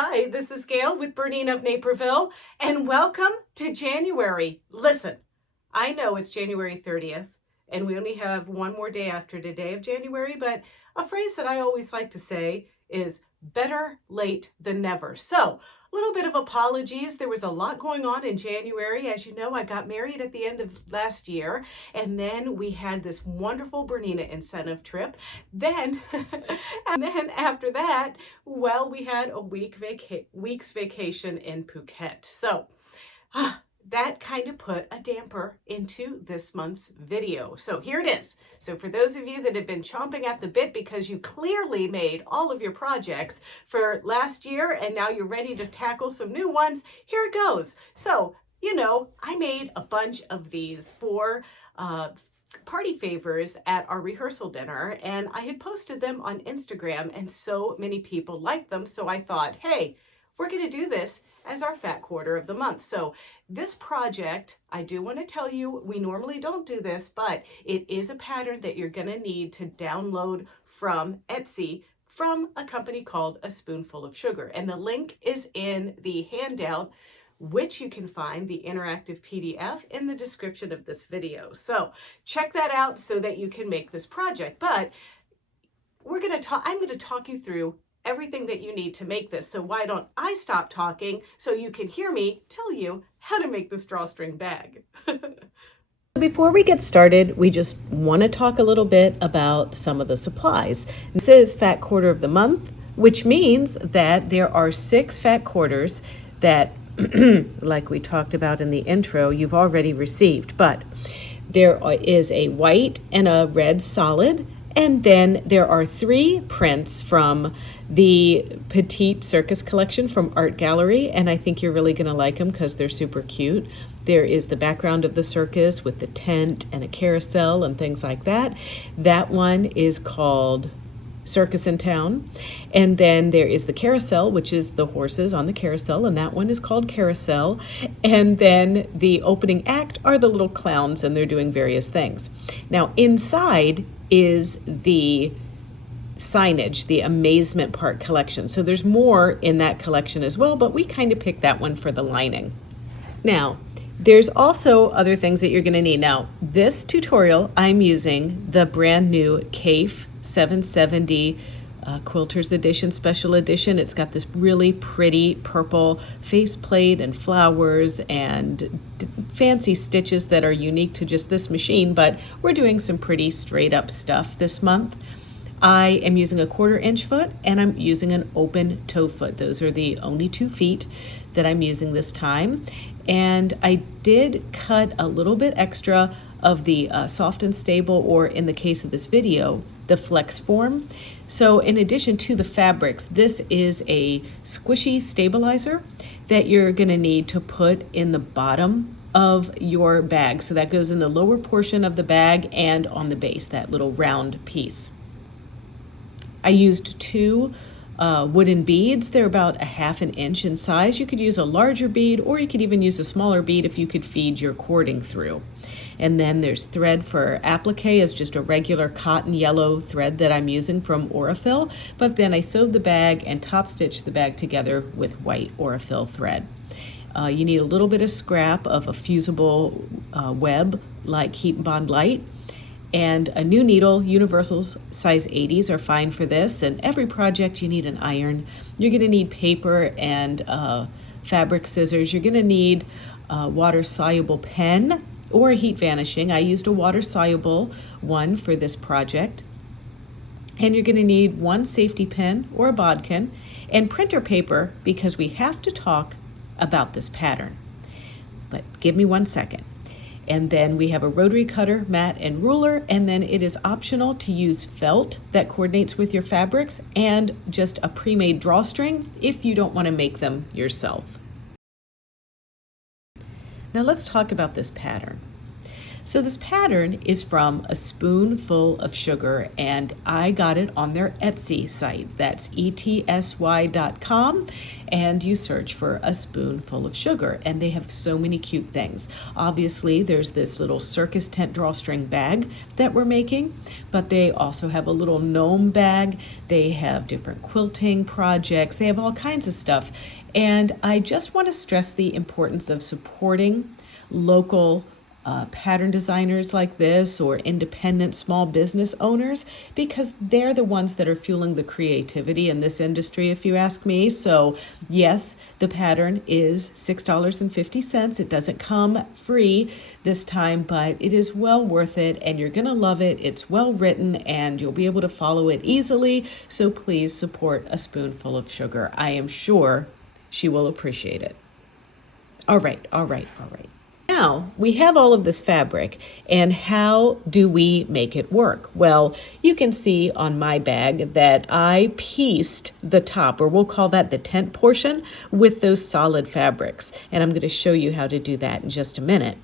Hi, this is Gayle with BERNINA of Naperville, and welcome to January. Listen, I know it's January 30th, and we only have one more day after today of January, but a phrase that I always like to say is better late than never. So, a little bit of apologies. There was a lot going on in January. As you know, I got married at the end of last year, and then we had this wonderful Bernina incentive trip. Then, and then after that, well, we had a week's vacation in Phuket. So, that kind of put a damper into this month's video. So here it is. So for those of you that have been chomping at the bit because you clearly made all of your projects for last year and now you're ready to tackle some new ones, here it goes. So, you know, I made a bunch of these for party favors at our rehearsal dinner, and I had posted them on Instagram and so many people liked them. So I thought, hey, we're going to do this as our fat quarter of the month. So this project, I do want to tell you, we normally don't do this, but it is a pattern that you're going to need to download from Etsy from a company called A Spoonful of Sugar. And the link is in the handout, which you can find the interactive PDF in the description of this video. So check that out so that you can make this project. But I'm going to talk you through everything that you need to make this. So why don't I stop talking so you can hear me tell you how to make this drawstring bag. Before we get started, we just want to talk a little bit about some of the supplies. This is fat quarter of the month, which means that there are 6 fat quarters that, like we talked about in the intro, you've already received. But there is a white and a red solid, and then there are 3 prints from the Petite Circus collection from Art Gallery, and I think you're really going to like them because they're super cute. There is the background of the circus with the tent and a carousel and things like that. That one is called Circus in Town. And then there is the carousel, which is the horses on the carousel, and that one is called Carousel. And then the opening act are the little clowns, and they're doing various things. Now inside is the signage, the Amazement Park collection. So there's more in that collection as well, but we kind of picked that one for the lining. Now, there's also other things that you're going to need. Now, this tutorial, I'm using the brand new CAFE 770 Quilters Edition, Special Edition. It's got this really pretty purple faceplate and flowers and fancy stitches that are unique to just this machine, but we're doing some pretty straight up stuff this month. I am using a 1/4 inch foot and I'm using an open toe foot. Those are the only 2 feet that I'm using this time. And I did cut a little bit extra of the soft and stable, or in the case of this video, the flex form. So in addition to the fabrics, this is a squishy stabilizer that you're going to need to put in the bottom of your bag. So that goes in the lower portion of the bag and on the base, that little round piece. I used 2 wooden beads. They're about 1/2 inch in size. You could use a larger bead, or you could even use a smaller bead if you could feed your cording through. And then there's thread for applique, is just a regular cotton yellow thread that I'm using from Aurifil, but then I sewed the bag and top stitched the bag together with white Aurifil thread. You need a little bit of scrap of a fusible web like Heat and Bond Light, and a new needle. Universals size 80s are fine for this, and every project you need an iron. You're going to need paper and fabric scissors. You're going to need a water-soluble pen or a heat vanishing. I used a water-soluble one for this project. And you're going to need 1 safety pin or a bodkin and printer paper because we have to talk about this pattern. But give me 1 second. And then we have a rotary cutter, mat, and ruler, and then it is optional to use felt that coordinates with your fabrics and just a pre-made drawstring if you don't want to make them yourself. Now let's talk about this pattern. So this pattern is from A Spoonful of Sugar, and I got it on their Etsy site. That's etsy.com, and you search for A Spoonful of Sugar, and they have so many cute things. Obviously, there's this little circus tent drawstring bag that we're making, but they also have a little gnome bag. They have different quilting projects. They have all kinds of stuff. And I just want to stress the importance of supporting local pattern designers like this, or independent small business owners, because they're the ones that are fueling the creativity in this industry, if you ask me. So yes, the pattern is $6.50. It doesn't come free this time, but it is well worth it, and you're gonna love it. It's well written, and you'll be able to follow it easily. So please support A Spoonful of Sugar. I am sure she will appreciate it. All right. Now we have all of this fabric, and how do we make it work? Well, you can see on my bag that I pieced the top, or we'll call that the tent portion, with those solid fabrics. And I'm going to show you how to do that in just a minute.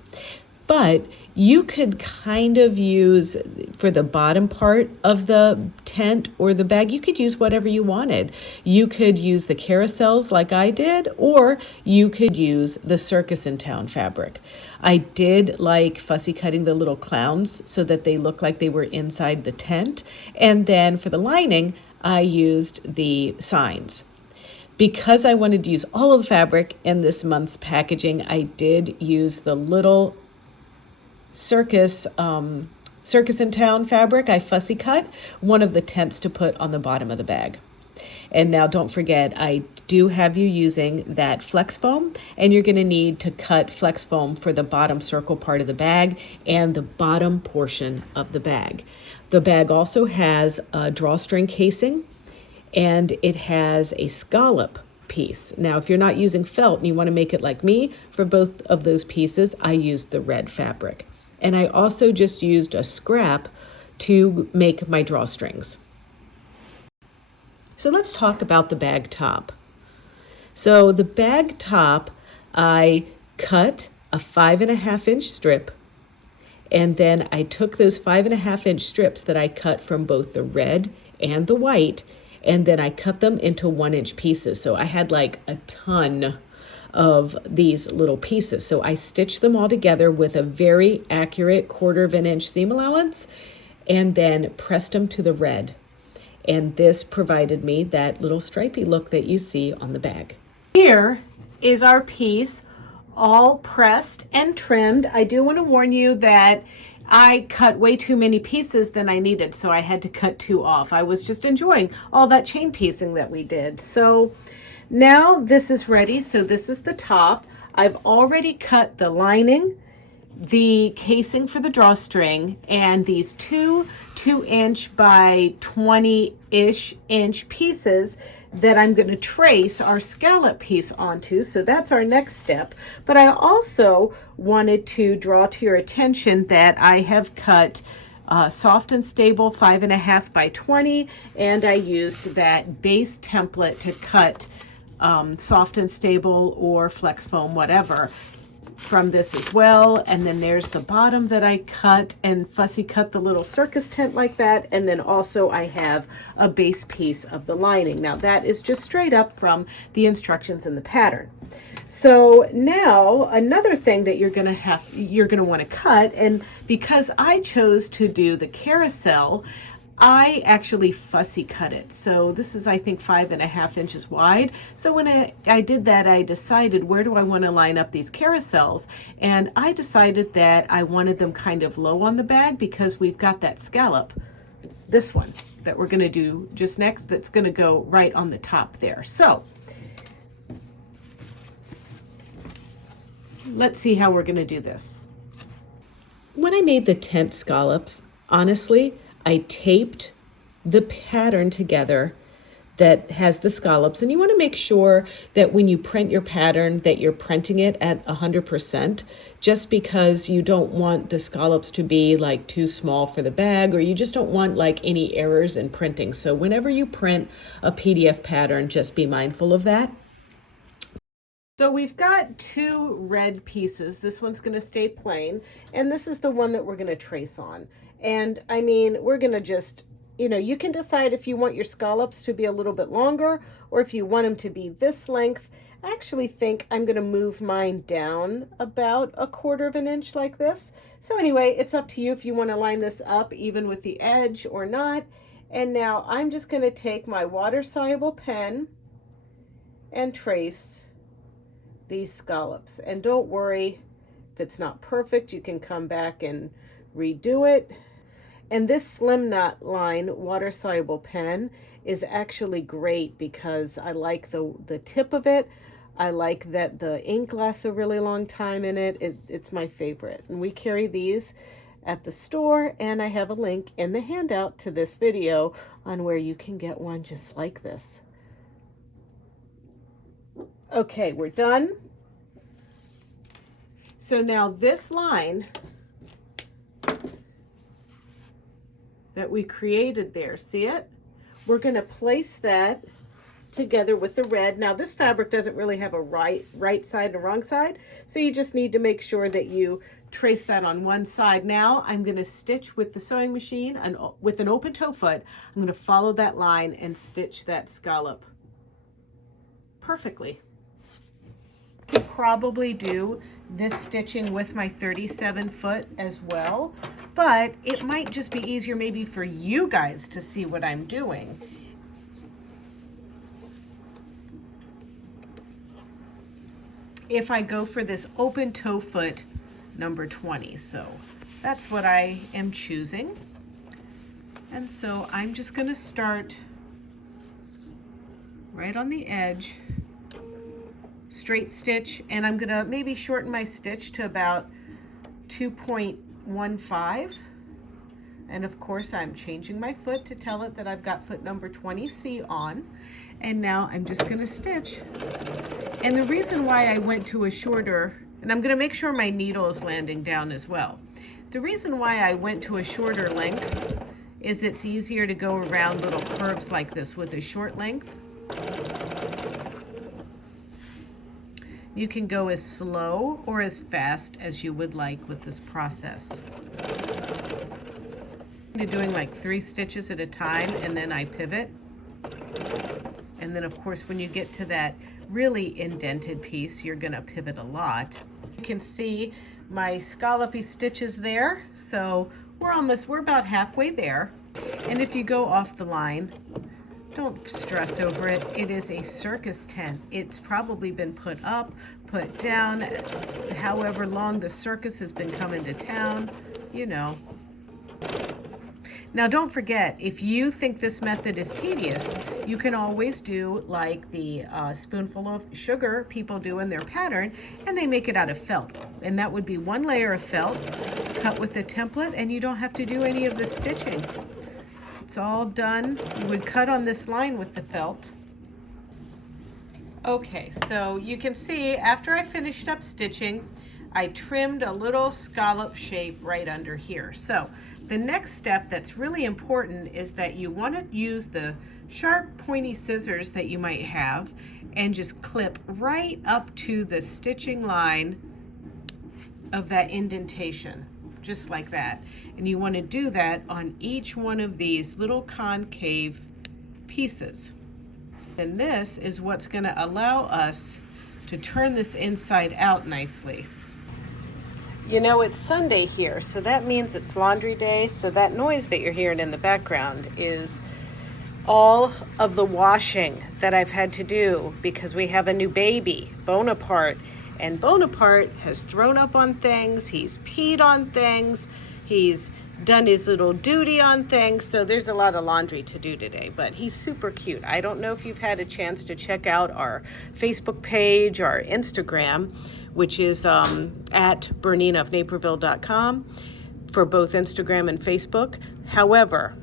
But you could kind of use, for the bottom part of the tent or the bag, you could use whatever you wanted. You could use the carousels like I did, or you could use the Circus in Town fabric. I did like fussy cutting the little clowns so that they look like they were inside the tent. And then for the lining, I used the signs. Because I wanted to use all of the fabric in this month's packaging, I did use the little Circus in Town fabric. I fussy cut one of the tents to put on the bottom of the bag. And now don't forget, I do have you using that flex foam, and you're going to need to cut flex foam for the bottom circle part of the bag and the bottom portion of the bag. The bag also has a drawstring casing, and it has a scallop piece. Now, if you're not using felt and you want to make it like me, for both of those pieces, I used the red fabric. And I also just used a scrap to make my drawstrings. So let's talk about the bag top. So the bag top, I cut a 5.5-inch strip, and then I took those 5.5-inch strips that I cut from both the red and the white, and then I cut them into 1-inch pieces. So I had like a ton of these little pieces. So I stitched them all together with a very accurate 1/4 of an inch seam allowance, and then pressed them to the red. And this provided me that little stripy look that you see on the bag. Here is our piece, all pressed and trimmed. I do want to warn you that I cut way too many pieces than I needed, so I had to cut 2 off. I was just enjoying all that chain piecing that we did. So now this is ready. So this is the top. I've already cut the lining, the casing for the drawstring, and these 2-inch by 20-ish inch pieces that I'm going to trace our scallop piece onto. So that's our next step. But I also wanted to draw to your attention that I have cut soft and stable 5.5 by 20, and I used that base template to cut soft and stable or flex foam, whatever, from this as well. And then there's the bottom that I cut and fussy cut the little circus tent like that. And then also I have a base piece of the lining. Now that is just straight up from the instructions in the pattern. So now another thing that you're going to want to cut, and because I chose to do the carousel, I actually fussy cut it. So this is, I think, 5.5 inches wide. So when I did that, I decided, where do I want to line up these carousels? And I decided that I wanted them kind of low on the bag, because we've got that scallop, this one, that we're going to do just next, that's going to go right on the top there. So let's see how we're going to do this. When I made the tent scallops, honestly, I taped the pattern together that has the scallops, and you want to make sure that when you print your pattern that you're printing it at 100%, just because you don't want the scallops to be like too small for the bag, or you just don't want like any errors in printing. So whenever you print a PDF pattern, just be mindful of that. So we've got two red pieces. This one's going to stay plain, and this is the one that we're going to trace on. And I mean, we're going to just, you know, you can decide if you want your scallops to be a little bit longer or if you want them to be this length. I actually think I'm going to move mine down about 1/4 of an inch like this. So anyway, it's up to you if you want to line this up even with the edge or not. And now I'm just going to take my water-soluble pen and trace these scallops. And don't worry if it's not perfect, you can come back and redo it. And this Slim Knot line water-soluble pen is actually great because I like the tip of it. I like that the ink lasts a really long time in it. It's my favorite. And we carry these at the store, and I have a link in the handout to this video on where you can get one just like this. Okay, we're done. So now this line that we created there, see it? We're going to place that together with the red. Now this fabric doesn't really have a right side and a wrong side, so you just need to make sure that you trace that on one side. Now I'm going to stitch with the sewing machine and with an open toe foot. I'm going to follow that line and stitch that scallop perfectly. I could probably do this stitching with my 37 foot as well, but it might just be easier maybe for you guys to see what I'm doing. If I go for this open toe foot number 20. So that's what I am choosing. And so I'm just going to start right on the edge, straight stitch, and I'm going to maybe shorten my stitch to about 2.15. And of course I'm changing my foot to tell it that I've got foot number 20C on. And now I'm just going to stitch. And the reason why I went to a shorter, and I'm going to make sure my needle is landing down as well. The reason why I went to a shorter length is it's easier to go around little curves like this with a short length. You can go as slow or as fast as you would like with this process. I'm doing like 3 stitches at a time, and then I pivot. And then of course when you get to that really indented piece, you're gonna pivot a lot. You can see my scallopy stitches there, so we're about halfway there. And if you go off the line, don't stress over it. It is a circus tent. It's probably been put up, put down, however long the circus has been coming to town, you know. Now don't forget, if you think this method is tedious, you can always do like the spoonful of sugar people do in their pattern, and they make it out of felt. And that would be 1 layer of felt cut with a template, and you don't have to do any of the stitching. It's all done. You would cut on this line with the felt. Okay, so you can see after I finished up stitching, I trimmed a little scallop shape right under here. So the next step that's really important is that you want to use the sharp pointy scissors that you might have and just clip right up to the stitching line of that indentation, just like that. And you want to do that on each one of these little concave pieces. And this is what's going to allow us to turn this inside out nicely. You know, it's Sunday here, so that means it's laundry day, so that noise that you're hearing in the background is all of the washing that I've had to do because we have a new baby, Bonaparte, and Bonaparte has thrown up on things, he's peed on things, he's done his little duty on things, so there's a lot of laundry to do today, but he's super cute. I don't know if you've had a chance to check out our Facebook page, our Instagram, which is at BERNINA.com for both Instagram and Facebook. However,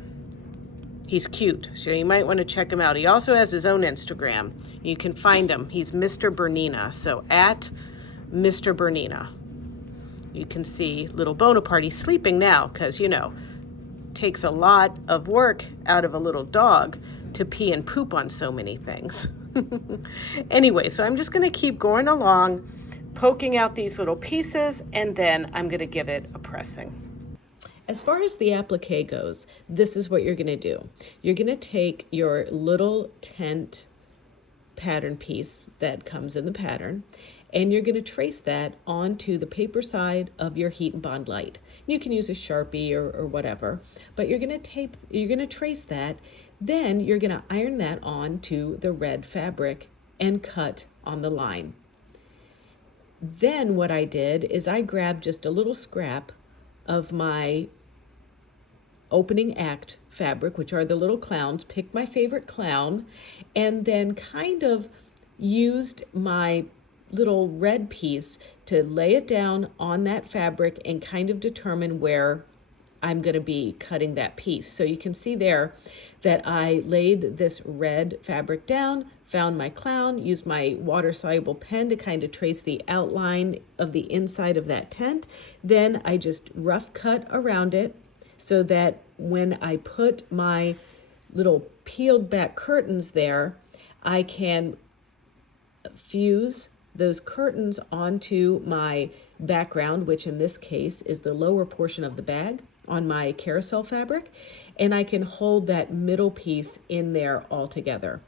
he's cute, so you might want to check him out. He also has his own Instagram. You can find him. He's Mr. Bernina, so at Mr. Bernina. You can see little Bonaparte. He's sleeping now because, you know, takes a lot of work out of a little dog to pee and poop on so many things. Anyway, so I'm just going to keep going along, poking out these little pieces, and then I'm going to give it a pressing. As far as the applique goes, this is what you're going to do. You're going to take your little tent pattern piece that comes in the pattern, and you're going to trace that onto the paper side of your heat and bond light. You can use a Sharpie or whatever, but you're going to trace that. Then you're going to iron that onto the red fabric and cut on the line. Then what I did is I grabbed just a little scrap of my opening act fabric, which are the little clowns, picked my favorite clown, and then kind of used my little red piece to lay it down on that fabric and kind of determine where I'm going to be cutting that piece. So you can see there that I laid this red fabric down, found my clown, used my water-soluble pen to kind of trace the outline of the inside of that tent. Then I just rough cut around it so that when I put my little peeled back curtains there, I can fuse those curtains onto my background, which in this case is the lower portion of the bag on my carousel fabric, and I can hold that middle piece in there all together.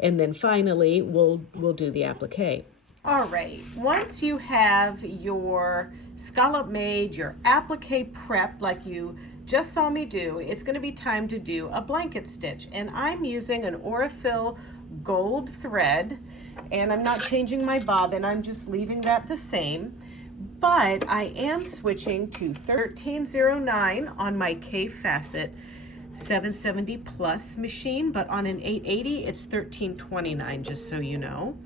And then finally, we'll do the applique. All right, once you have your scallop made, your applique prepped like you just saw me do, it's going to be time to do a blanket stitch. And I'm using an Aurifil gold thread, and I'm not changing my bobbin, I'm just leaving that the same. But I am switching to 1309 on my K-Facet 770 plus machine, but on an 880 it's 1329, just so you know.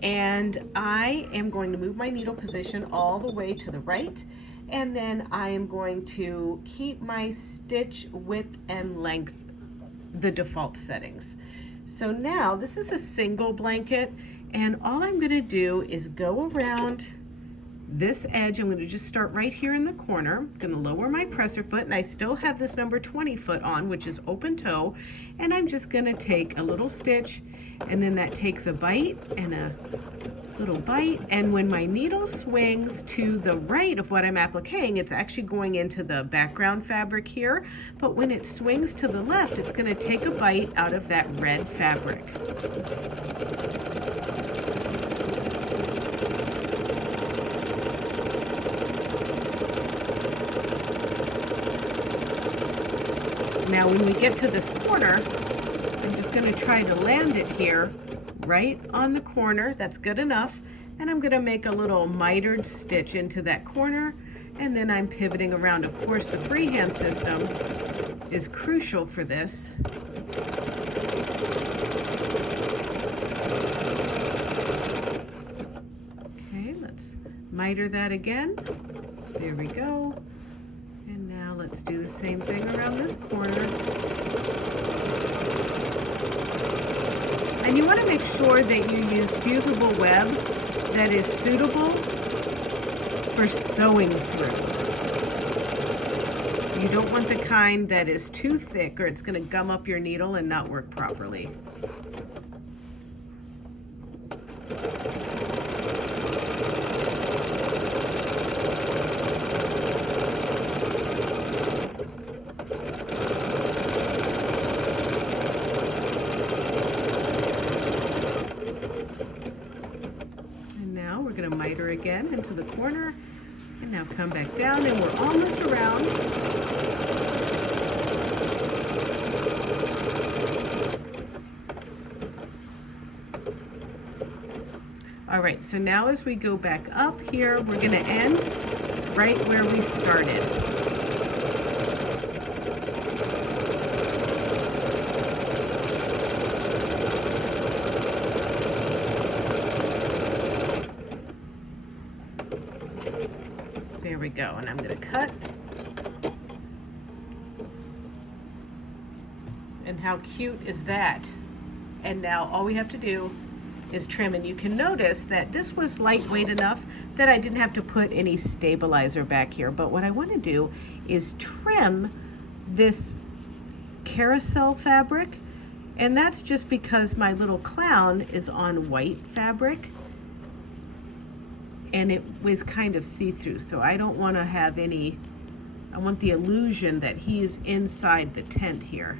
And I am going to move my needle position all the way to the right, and then I am going to keep my stitch width and length the default settings. So now this is a single blanket, and all I'm going to do is go around this edge. I'm going to just start right here in the corner. I'm going to lower my presser foot, and I still have this number 20 foot on, which is open toe, and I'm just going to take a little stitch, and then that takes a bite and a little bite, and when my needle swings to the right of what I'm appliquing, it's actually going into the background fabric here, but when it swings to the left, it's going to take a bite out of that red fabric. Now when we get to this corner, I'm just going to try to land it here right on the corner. That's good enough. And I'm going to make a little mitered stitch into that corner, and then I'm pivoting around. Of course, the freehand system is crucial for this. Okay, let's miter that again. There we go. And now let's do the same thing around this corner. And you want to make sure that you use fusible web that is suitable for sewing through. You don't want the kind that is too thick, or it's going to gum up your needle and not work properly. Miter again into the corner, and now come back down, and we're almost around. All right, so now as we go back up here, we're going to end right where we started. There we go, and I'm going to cut. And how cute is that? And now all we have to do is trim, and you can notice that this was lightweight enough that I didn't have to put any stabilizer back here. But what I want to do is trim this carousel fabric And that's just because my little clown is on white fabric and it was kind of see-through, so I don't want to have any, I want the illusion that he's inside the tent here.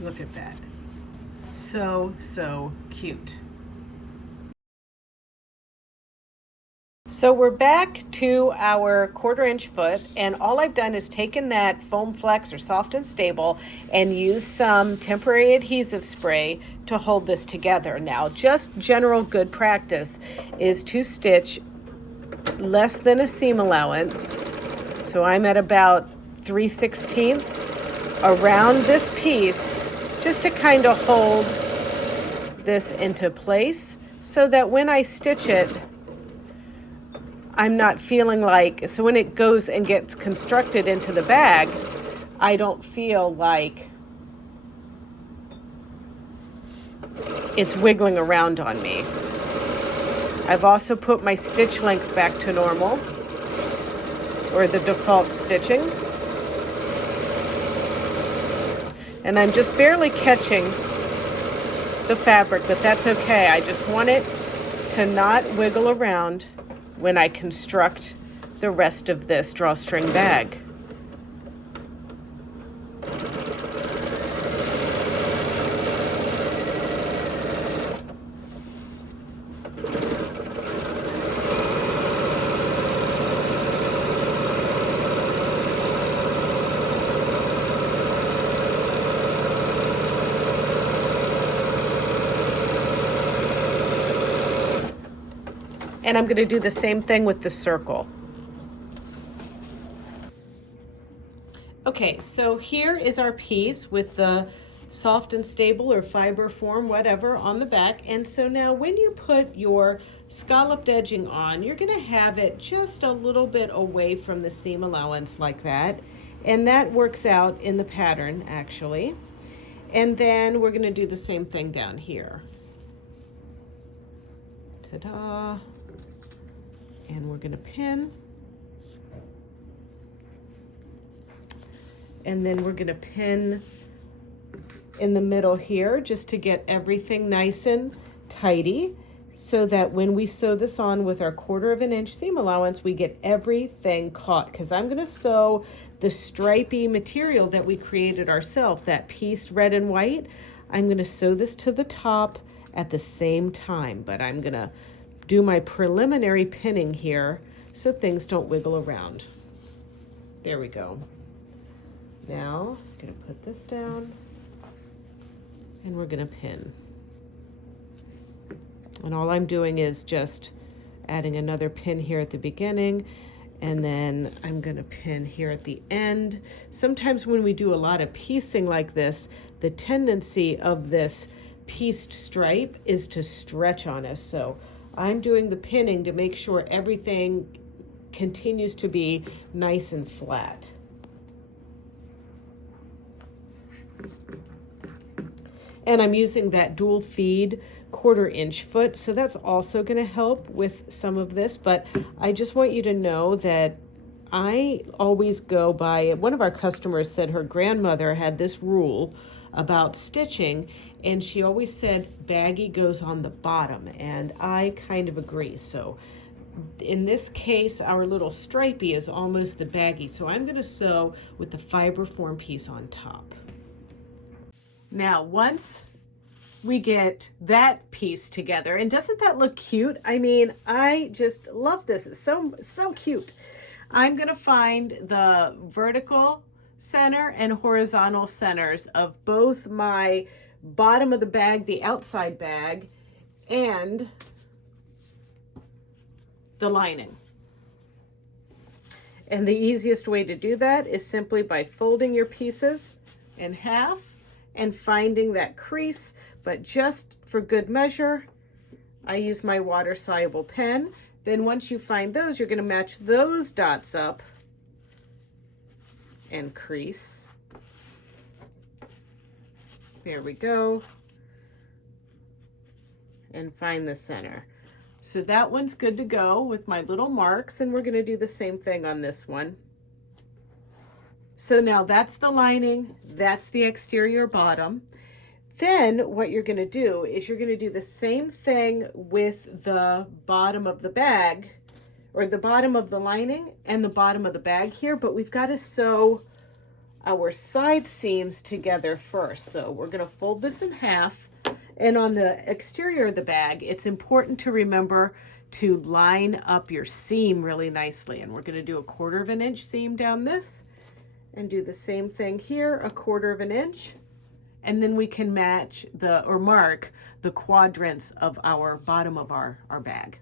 Look at that. So, so cute. So we're back to our 1/4 inch foot, and all I've done is taken that foam flex or soft and stable and used some temporary adhesive spray to hold this together. Now, just general good practice is to stitch less than a seam allowance. So I'm at about 3/16 around this piece, just to kind of hold this into place so that when I stitch it, I'm not feeling like, so when it goes and gets constructed into the bag, I don't feel like it's wiggling around on me. I've also put my stitch length back to normal, or the default stitching. And I'm just barely catching the fabric, but that's okay. I just want it to not wiggle around when I construct the rest of this drawstring bag. And I'm going to do the same thing with the circle. Okay, so here is our piece with the soft and stable or fiber form, whatever, on the back. And so now when you put your scalloped edging on, you're going to have it just a little bit away from the seam allowance like that. And that works out in the pattern, actually. And then we're going to do the same thing down here. Ta-da! And we're going to pin. And then we're going to pin in the middle here just to get everything nice and tidy so that when we sew this on with our 1/4 inch seam allowance, we get everything caught, because I'm going to sew the stripy material that we created ourselves, that piece red and white. I'm going to sew this to the top at the same time, but I'm going to do my preliminary pinning here so things don't wiggle around. There we go. Now I'm going to put this down and we're going to pin. And all I'm doing is just adding another pin here at the beginning, and then I'm going to pin here at the end. Sometimes when we do a lot of piecing like this, the tendency of this pieced stripe is to stretch on us. So I'm doing the pinning to make sure everything continues to be nice and flat. And I'm using that dual feed 1/4 inch foot, so that's also going to help with some of this. But I just want you to know that I always go by, one of our customers said her grandmother had this rule about stitching, and she always said baggy goes on the bottom, and I kind of agree. So in this case, our little stripey is almost the baggy, so I'm going to sew with the fiber form piece on top. Now, once we get that piece together, and doesn't that look cute? I mean, I just love this. It's so cute. I'm going to find the vertical center and horizontal centers of both my bottom of the bag, the outside bag, and the lining. And the easiest way to do that is simply by folding your pieces in half and finding that crease. But just for good measure, I use my water-soluble pen. Then once you find those, you're going to match those dots up and crease. There we go. And find the center. So that one's good to go with my little marks, and we're going to do the same thing on this one. So now that's the lining, that's the exterior bottom. Then what you're going to do is you're going to do the same thing with the bottom of the bag, or the bottom of the lining and the bottom of the bag here, but we've got to sew our side seams together first. So we're going to fold this in half, and on the exterior of the bag, it's important to remember to line up your seam really nicely. And we're going to do a 1/4 of an inch seam down this, and do the same thing here, a 1/4 of an inch. And then we can match or mark the quadrants of our bottom of our bag.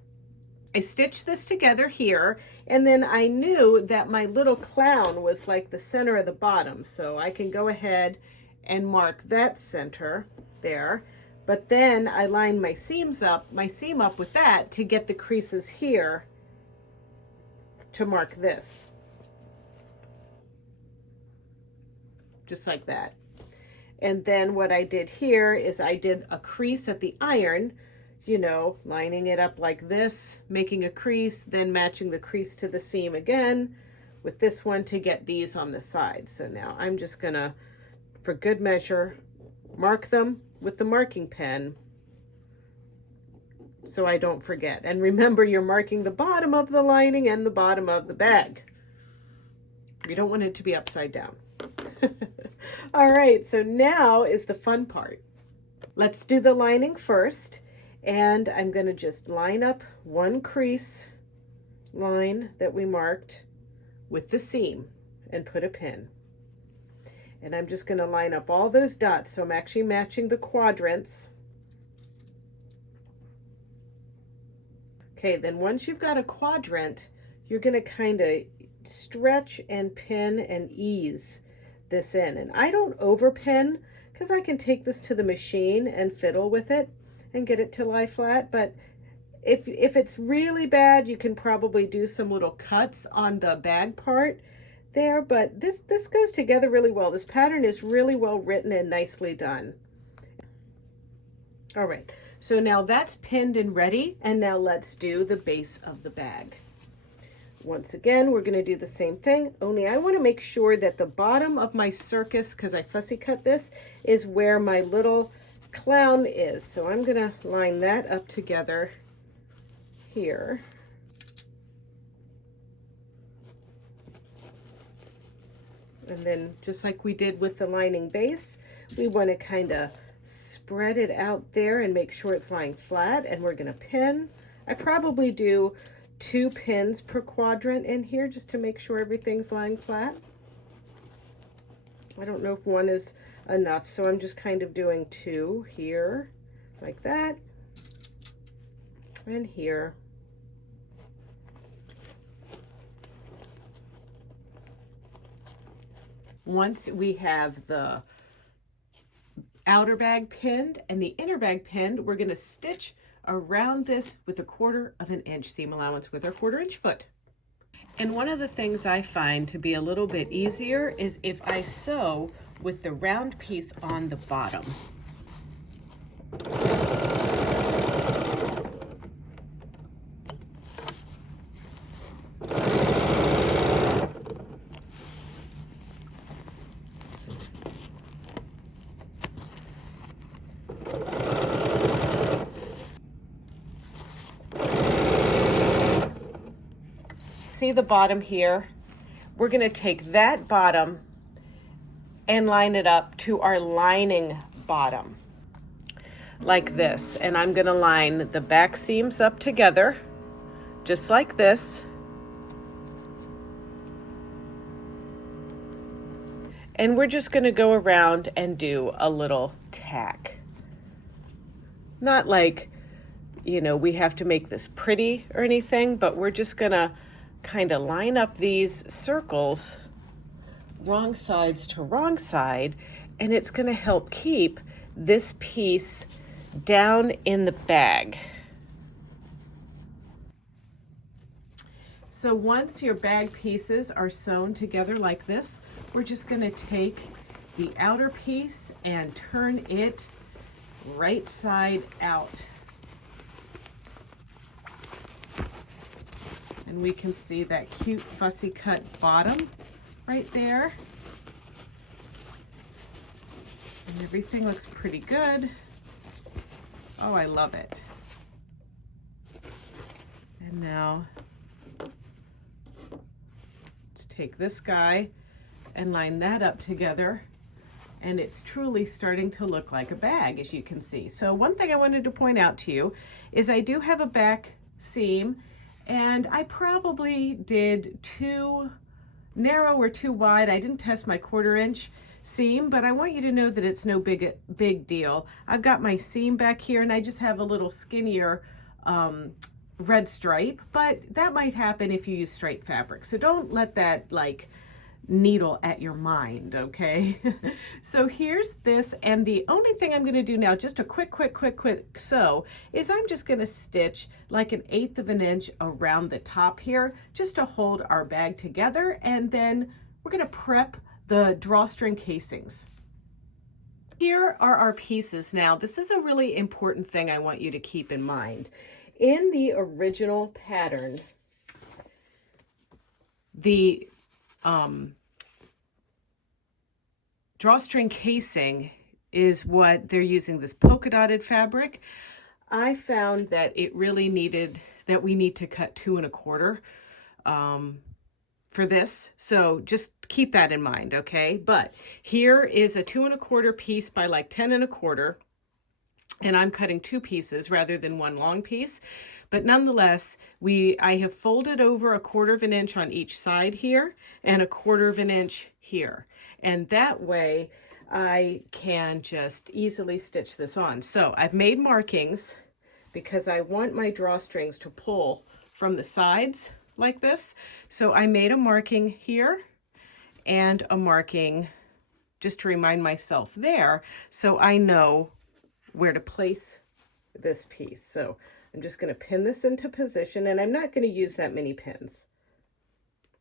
I stitched this together here, and then I knew that my little clown was like the center of the bottom, so I can go ahead and mark that center there. But then I lined my seam up with that to get the creases here to mark this. Just like that. And then what I did here is I did a crease at the iron, you know, lining it up like this, making a crease, then matching the crease to the seam again with this one to get these on the side. So now I'm just gonna, for good measure, mark them with the marking pen so I don't forget. And remember, you're marking the bottom of the lining and the bottom of the bag. You don't want it to be upside down. All right, so now is the fun part. Let's do the lining first, and I'm going to just line up one crease line that we marked with the seam and put a pin. And I'm just going to line up all those dots, so I'm actually matching the quadrants. Okay, then once you've got a quadrant, you're going to kind of stretch and pin and ease this in. And I don't overpin because I can take this to the machine and fiddle with it and get it to lie flat. But if it's really bad, you can probably do some little cuts on the bag part there. But this goes together really well. This pattern is really well written and nicely done. All right, so now that's pinned and ready, and now let's do the base of the bag. Once again, we're going to do the same thing, only I want to make sure that the bottom of my circus, because I fussy cut this, is where my little clown is. So I'm going to line that up together here. And then just like we did with the lining base, we want to kind of spread it out there and make sure it's lying flat, and we're going to pin. I probably do 2 pins per quadrant in here just to make sure everything's lying flat. I don't know if 1 is enough, so I'm just kind of doing 2 here, like that, and here. Once we have the outer bag pinned and the inner bag pinned, we're going to stitch around this with a 1/4 of an inch seam allowance with our 1/4 inch foot. And one of the things I find to be a little bit easier is if I sew with the round piece on the bottom. See the bottom here? We're going to take that bottom and line it up to our lining bottom like this. And I'm going to line the back seams up together just like this. And we're just going to go around and do a little tack. Not like, you know, we have to make this pretty or anything, but we're just going to kind of line up these circles wrong sides to wrong side, and it's going to help keep this piece down in the bag. So once your bag pieces are sewn together like this, we're just going to take the outer piece and turn it right side out. And we can see that cute fussy cut bottom right there. And everything looks pretty good. Oh, I love it. And now let's take this guy and line that up together. And it's truly starting to look like a bag, as you can see. So one thing I wanted to point out to you is I do have a back seam, and I probably did too narrow or too wide. I didn't test my 1/4 inch seam, but I want you to know that it's no big deal. I've got my seam back here, and I just have a little skinnier red stripe, but that might happen if you use straight fabric. So don't let that like needle at your mind, okay? So here's this, and the only thing I'm gonna do now, just a quick sew, is I'm just gonna stitch like 1/8 of an inch around the top here, just to hold our bag together, and then we're gonna prep the drawstring casings. Here are our pieces now. This is a really important thing I want you to keep in mind. In the original pattern, the drawstring casing is what they're using, this polka dotted fabric. I found that it really needed, that we need to cut 2 1/4 for this. So just keep that in mind, okay? But here is a 2 1/4 piece by like 10 1/4. And I'm cutting 2 pieces rather than 1 long piece. But nonetheless, I have folded over 1/4 of an inch on each side here and 1/4 of an inch here. And that way I can just easily stitch this on. So I've made markings because I want my drawstrings to pull from the sides like this. So I made a marking here and a marking just to remind myself there, so I know where to place this piece. So I'm just going to pin this into position, and I'm not going to use that many pins.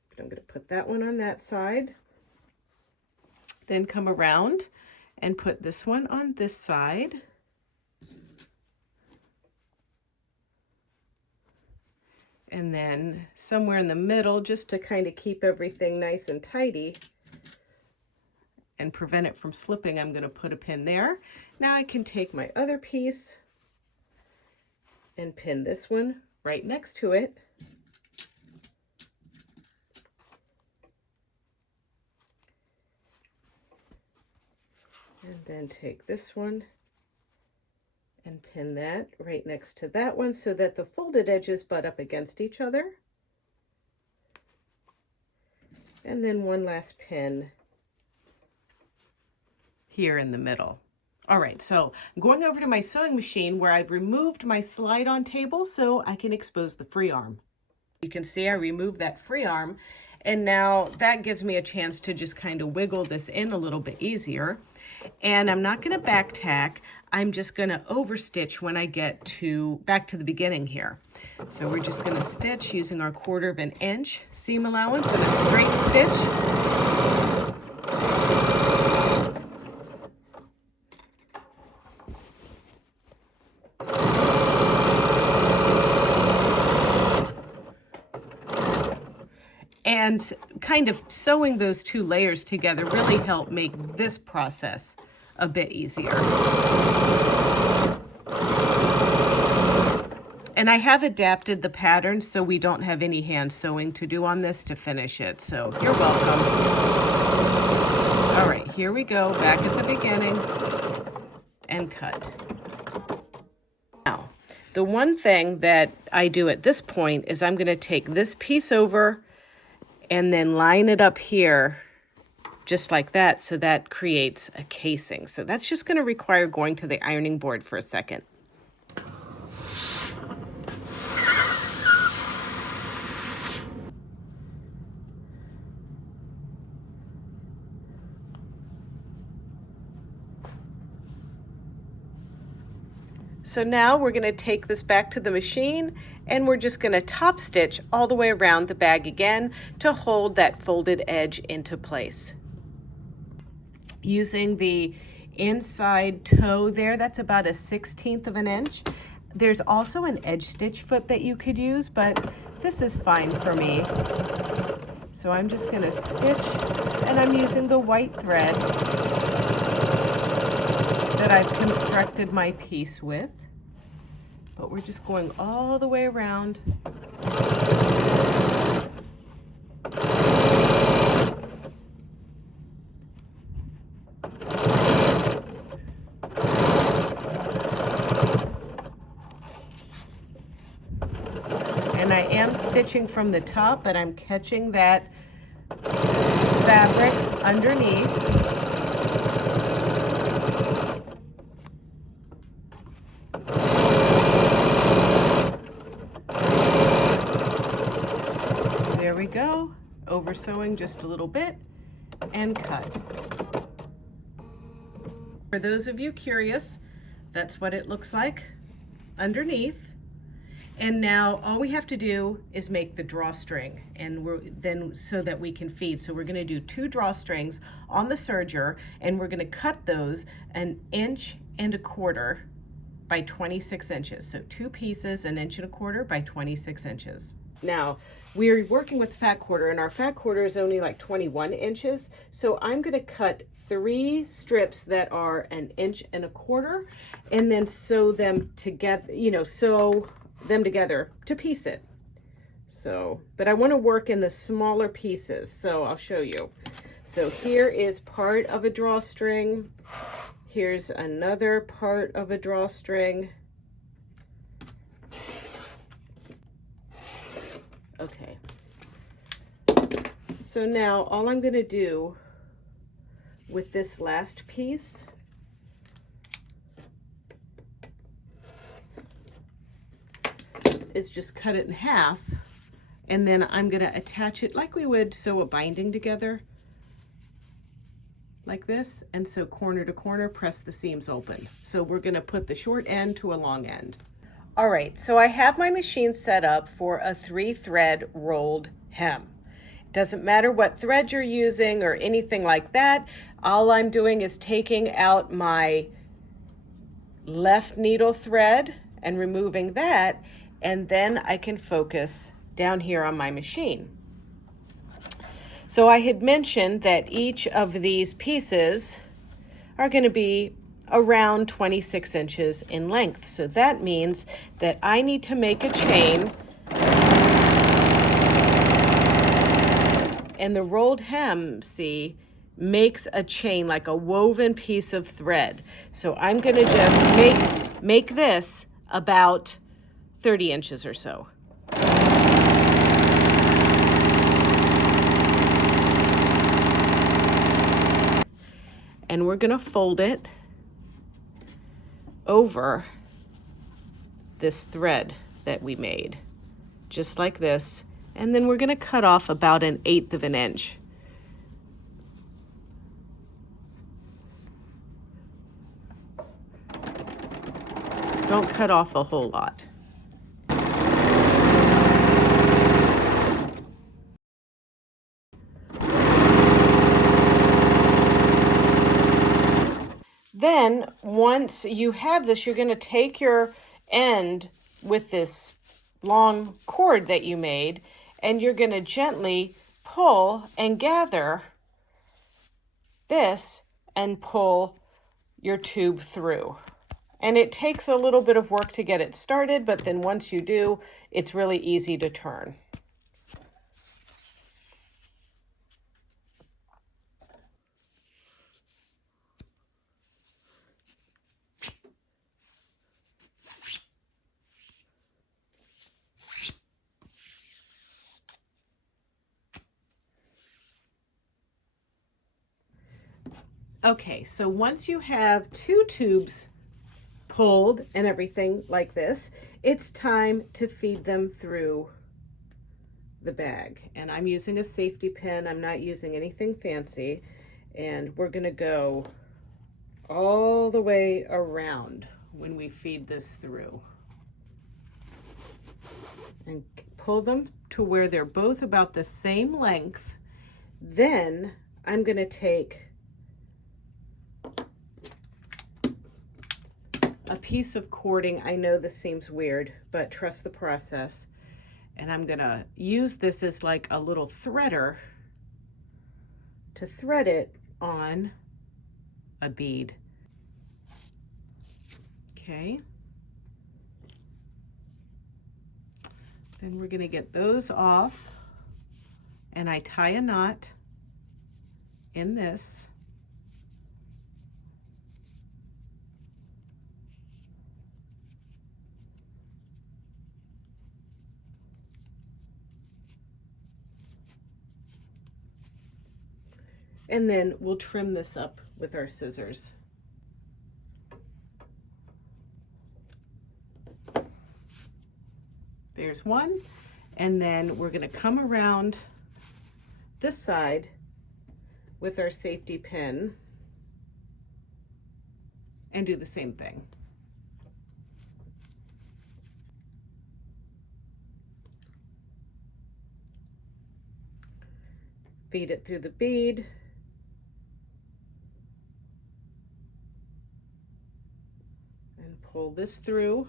But I'm going to put that one on that side, then come around and put this one on this side. And then somewhere in the middle, just to kind of keep everything nice and tidy and prevent it from slipping, I'm going to put a pin there. Now I can take my other piece and pin this one right next to it. And then take this one and pin that right next to that one so that the folded edges butt up against each other. And then one last pin here in the middle. All right, so I'm going over to my sewing machine where I've removed my slide-on table so I can expose the free arm. You can see I removed that free arm, and now that gives me a chance to just kind of wiggle this in a little bit easier. And I'm not going to back tack. I'm just going to overstitch when I get back to the beginning here. So we're just going to stitch using our 1/4 of an inch seam allowance and a straight stitch. And kind of sewing those 2 layers together really helped make this process a bit easier. And I have adapted the pattern so we don't have any hand sewing to do on this to finish it. So you're welcome. All right, here we go, back at the beginning and cut. Now, the one thing that I do at this point is I'm going to take this piece over and then line it up here just like that, so that creates a casing. So that's just going to require going to the ironing board for a second. So now we're going to take this back to the machine, and we're just going to top stitch all the way around the bag again to hold that folded edge into place. Using the inside toe there, that's about a 1/16 of an inch. There's also an edge stitch foot that you could use, but this is fine for me. So I'm just going to stitch, and I'm using the white thread. I've constructed my piece with, but we're just going all the way around. And I am stitching from the top, but I'm catching that fabric underneath. There we go. Over sewing just a little bit and cut. For those of you curious, that's what it looks like underneath. And now all we have to do is make the drawstring, and so that we can feed. So we're going to do 2 drawstrings on the serger, and we're going to cut those 1.25 inches by 26 inches. So 2 pieces, 1.25 inches by 26 inches. Now we're working with fat quarter, and our fat quarter is only like 21 inches. So I'm going to cut 3 strips that are 1.25 inches, and then sew them together. Sew them together to piece it. So, but I want to work in the smaller pieces, so I'll show you. So here is part of a drawstring. Here's another part of a drawstring. Okay. So now all I'm going to do with this last piece is just cut it in half, and then I'm going to attach it like we would sew a binding together, like this, and sew corner to corner, press the seams open. So we're going to put the short end to a long end. All right, so I have my machine set up for a 3-thread rolled hem. Doesn't matter what thread you're using or anything like that. All I'm doing is taking out my left needle thread and removing that, and then I can focus down here on my machine. So I had mentioned that each of these pieces are going to be around 26 inches in length. So that means that I need to make a chain, and the rolled hem, see, makes a chain like a woven piece of thread. So I'm going to just make this about 30 inches or so. And we're going to fold it over this thread that we made, just like this. And then we're going to cut off about 1/8 of an inch. Don't cut off a whole lot. Then once you have this, you're going to take your end with this long cord that you made, and you're going to gently pull and gather this and pull your tube through. And it takes a little bit of work to get it started, but then once you do, it's really easy to turn. Okay, so once you have 2 tubes pulled and everything like this, it's time to feed them through the bag. And I'm using a safety pin. I'm not using anything fancy. And we're going to go all the way around when we feed this through. And pull them to where they're both about the same length. Then I'm going to take a piece of cording. I know this seems weird, but trust the process. And I'm gonna use this as like a little threader to thread it on a bead. Okay. Then we're going to get those off, and I tie a knot in this. And then we'll trim this up with our scissors. There's one. And then we're going to come around this side with our safety pin and do the same thing. Feed it through the bead. And pull this through.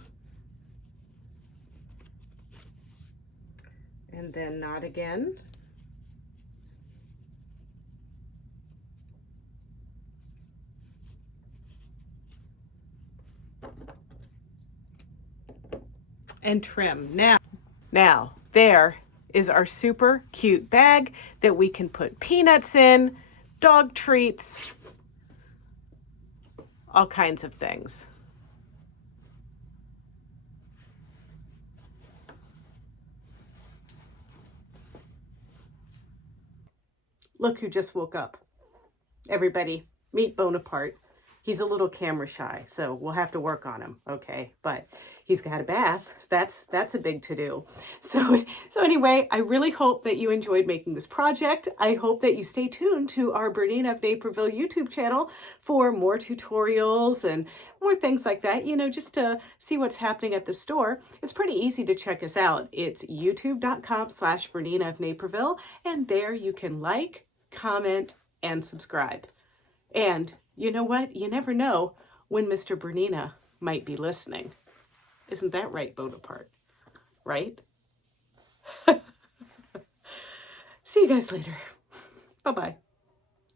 And then knot again. And trim. Now, there is our super cute bag that we can put peanuts in, dog treats, all kinds of things. Look who just woke up. Everybody, meet Bonaparte. He's a little camera shy, so we'll have to work on him, okay? But he's got a bath. That's a big to-do. So anyway, I really hope that you enjoyed making this project. I hope that you stay tuned to our Bernina of Naperville YouTube channel for more tutorials and more things like that, you know, just to see what's happening at the store. It's pretty easy to check us out. It's youtube.com/Bernina of Naperville, and there you can like, comment, and subscribe. And you know what? You never know when Mr. Bernina might be listening. Isn't that right, Bonaparte? Right? See you guys later. Bye-bye.